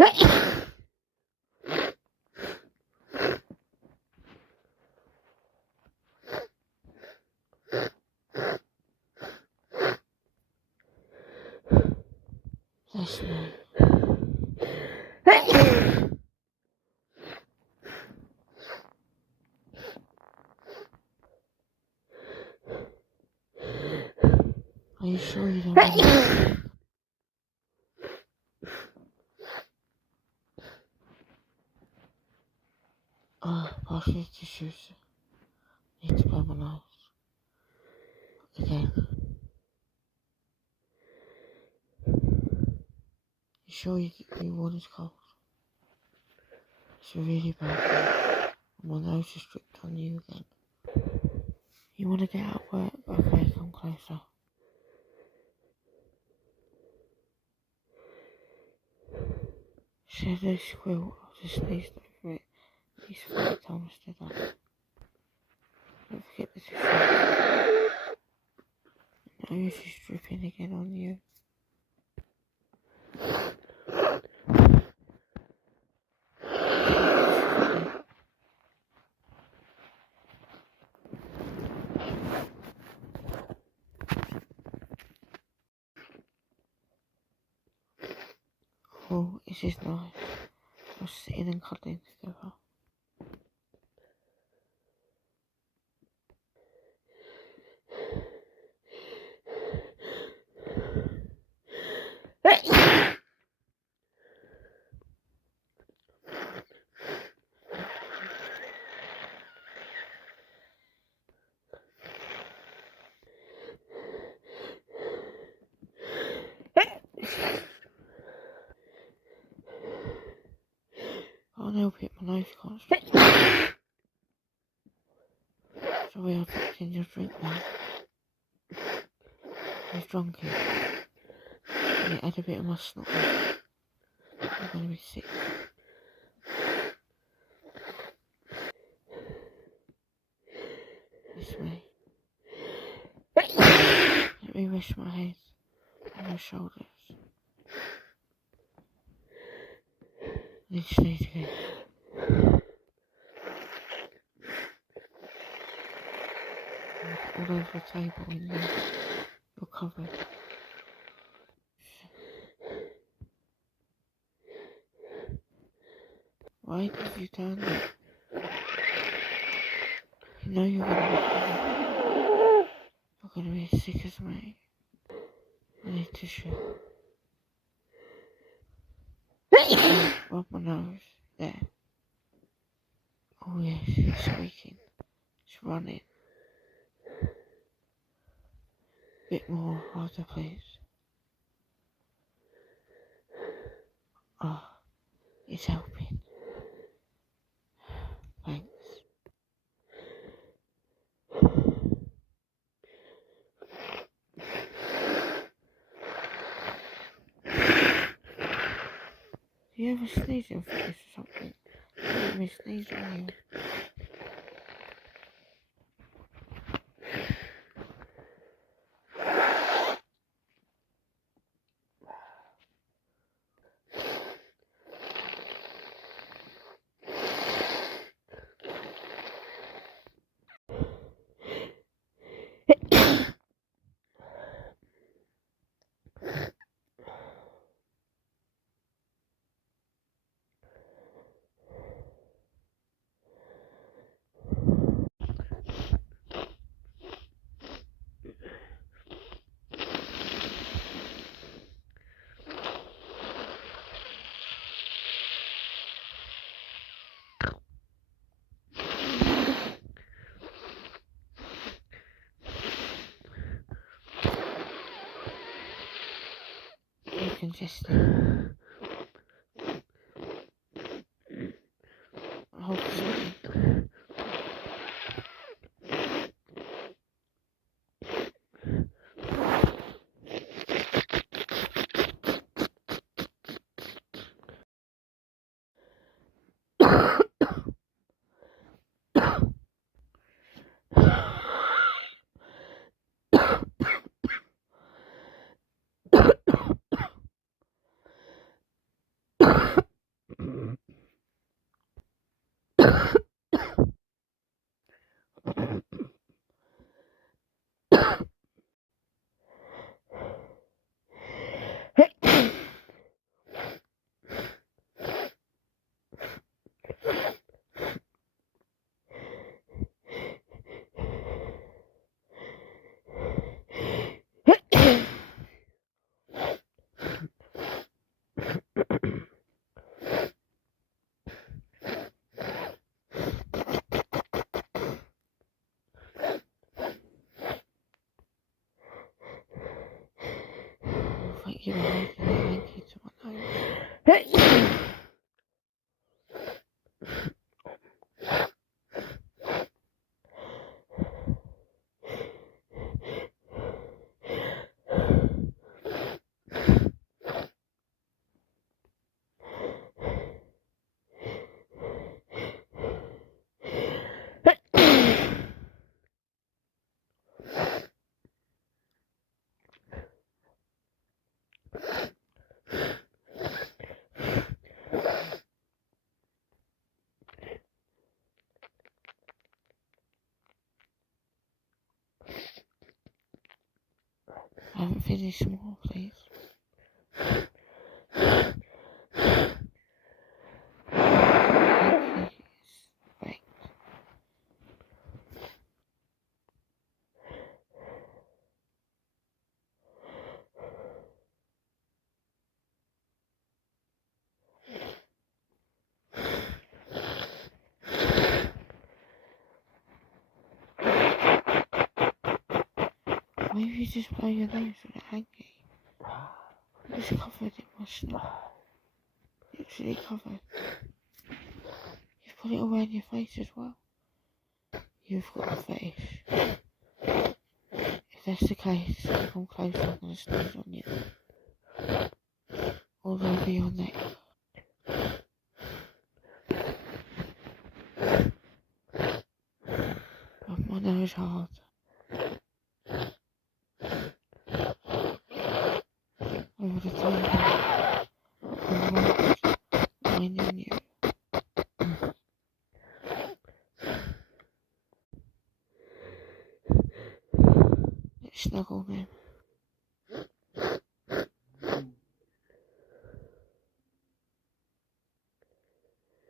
Bless me. Are you sure you don't want to? Oh, pass these tissues. Need to blow my nose. Again. You sure your water's cold? It's a really bad one. My nose is stripped on you again. You want to get out of work? Okay, come closer. Shadow squirrel, I just sneezed over it. He's 3 times today. Don't forget the tissue. Nose is dripping again on you. Oh, this is nice. We're sitting and cuddling together. Can't help it, my nose can't stop. Sorry, I'll drop in your drink now. I was drunk it. And it had a bit of my snot on it. I'm going to be sick. It's me. Let me rest my head on your shoulders. I need to sneeze again. All over the table in your cupboard. Why did you turn that? You know you're gonna be as sick as me. I need tissue. Rub my nose. There. Oh yes, it's squeaking. It's running. Bit more harder, please. Oh, it's helping. Thanks. Do you ever sneeze in for this or something? Let me sneeze on you. You're congested. I hope so. a hanky to my nose. I haven't finished more, please. Right. Maybe you just blow your nose with a hanky. It's covered in my snot. Literally covered. You've put it all around your face as well. You've got a fetish. If that's the case, come closer, I'm going to sneeze on you. All over your neck. Rub my nose hard. Over the top. Minding you. Let's snuggle then.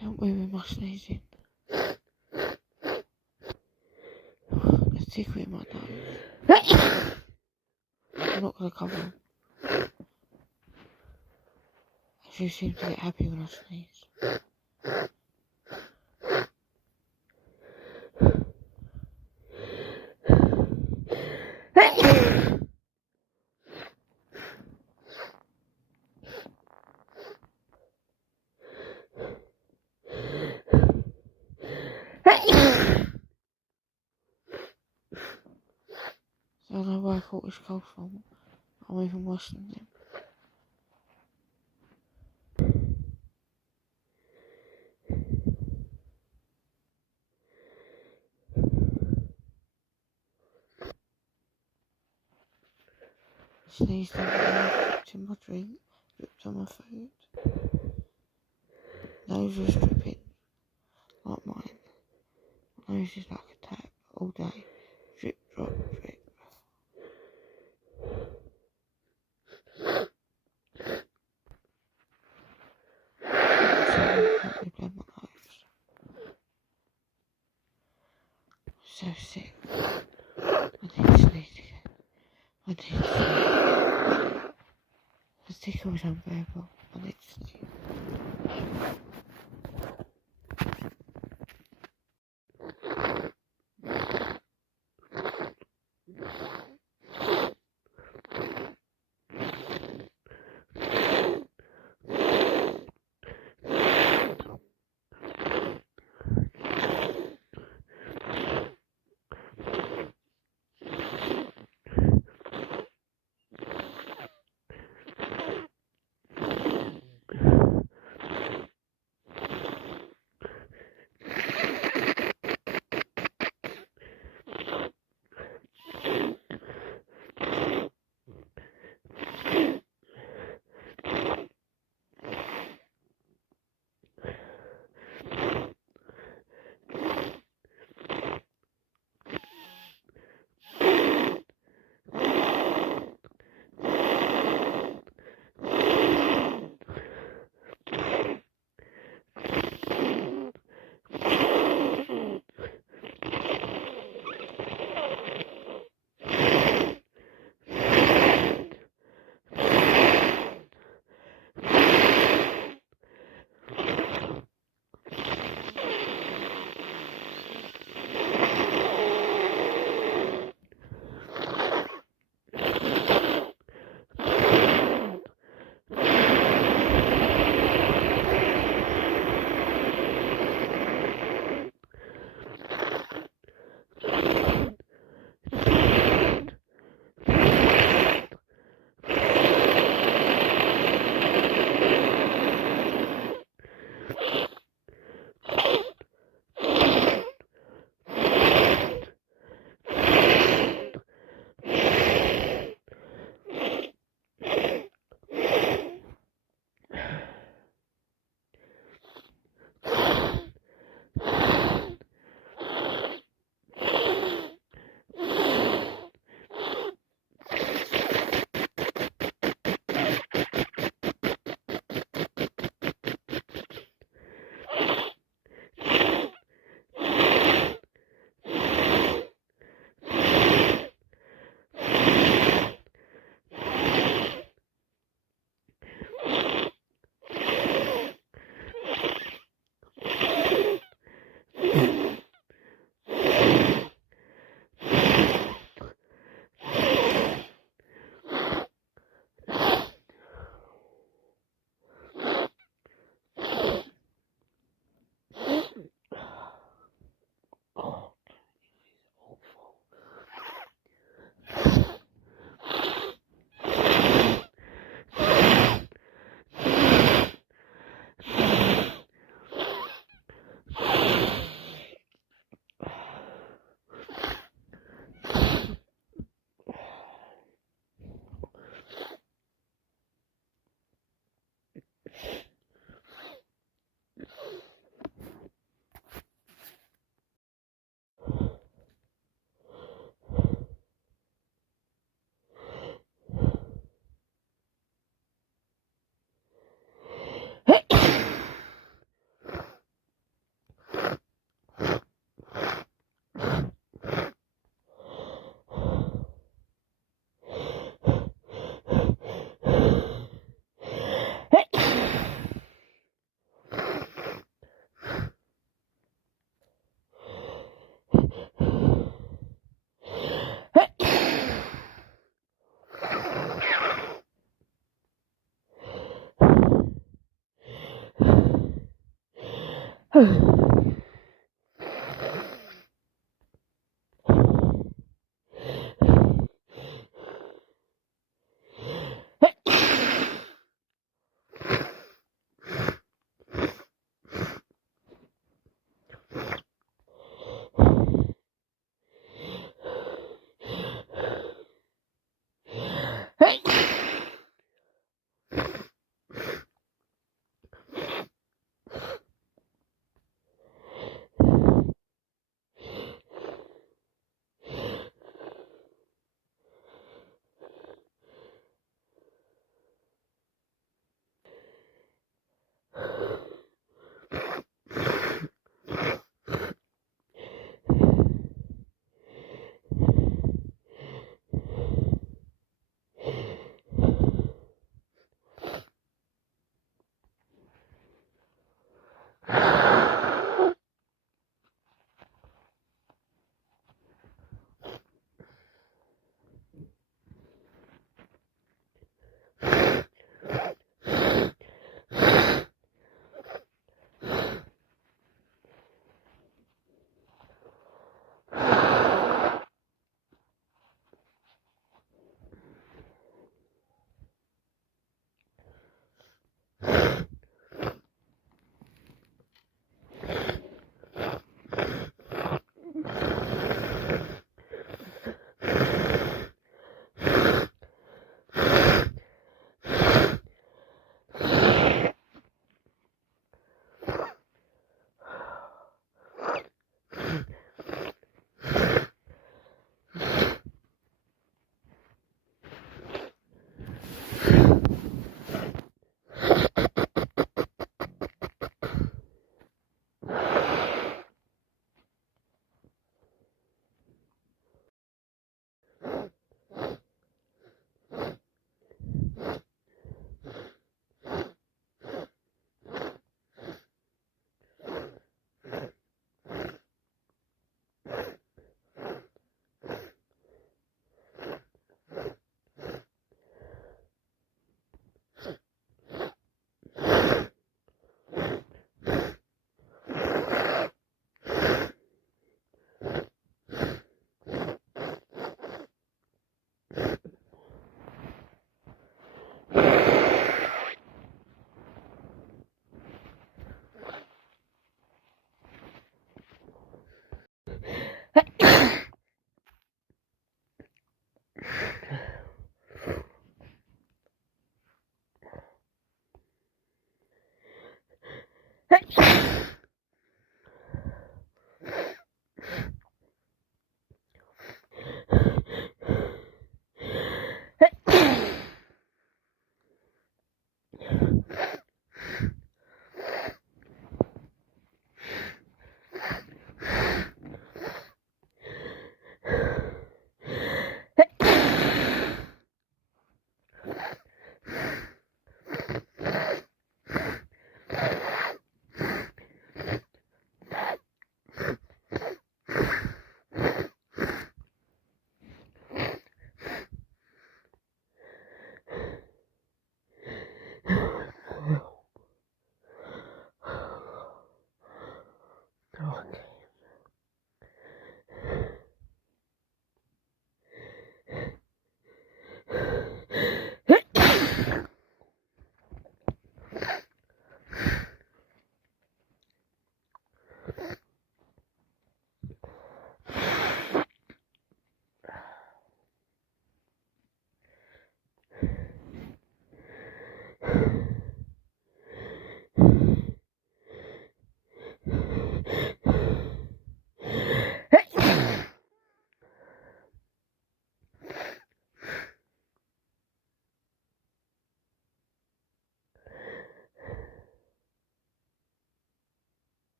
Help me with my sneezing. Let's tickle in my nose. I'm not going to cover them. As you seem to get happy when I sneeze. So I know where I caught this cold from. I'm even worse than them. Sneezed on me, dripped in my drink, dripped on my food. Nose was dripping, like mine. My nose is like a tap all day. Drip, drop, drip. Someone help me blow my nose. I'm so sick. I need to sneeze again. I need to sneeze. The tickle is unbearable. I need to sneeze.